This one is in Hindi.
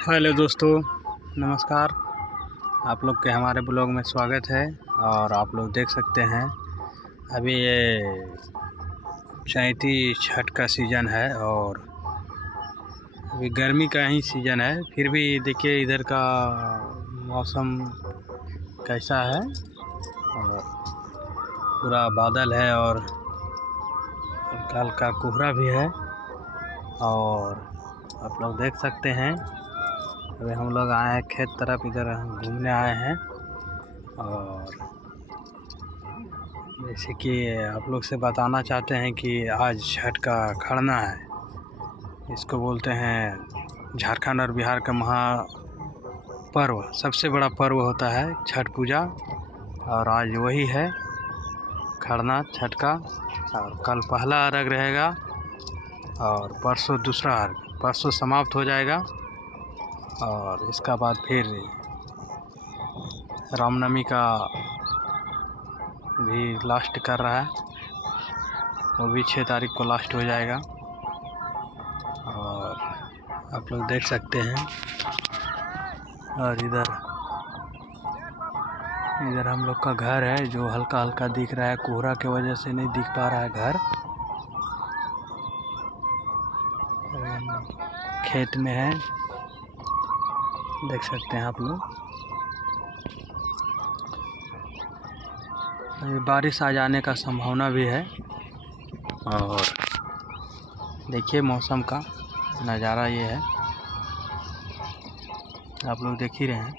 हेलो दोस्तों, नमस्कार। आप लोग के हमारे ब्लॉग में स्वागत है। और आप लोग देख सकते हैं अभी ये चैती छठ का सीज़न है और अभी गर्मी का ही सीज़न है। फिर भी देखिए इधर का मौसम कैसा है। और पूरा बादल है और हल्का हल्का कोहरा भी है। और आप लोग देख सकते हैं अभी हम लोग आए हैं खेत तरफ, इधर हम घूमने आए हैं। और जैसे कि आप लोग से बताना चाहते हैं कि आज छठ का खरना है। इसको बोलते हैं झारखंड और बिहार का महापर्व, सबसे बड़ा पर्व होता है छठ पूजा। और आज वही है खरना छठ का। और कल पहला अर्घ रहेगा और परसों दूसरा अर्घ, परसों समाप्त हो जाएगा। और इसका बाद फिर रामनवमी का भी लास्ट कर रहा है, वो भी 6 तारीख को लास्ट हो जाएगा। और आप लोग देख सकते हैं। और इधर हम लोग का घर है जो हल्का हल्का दिख रहा है, कोहरा की वजह से नहीं दिख पा रहा है घर। खेत में है, देख सकते हैं आप लोग। अभी बारिश आ जाने का संभावना भी है। और देखिए मौसम का नज़ारा ये है, आप लोग देख ही रहे हैं।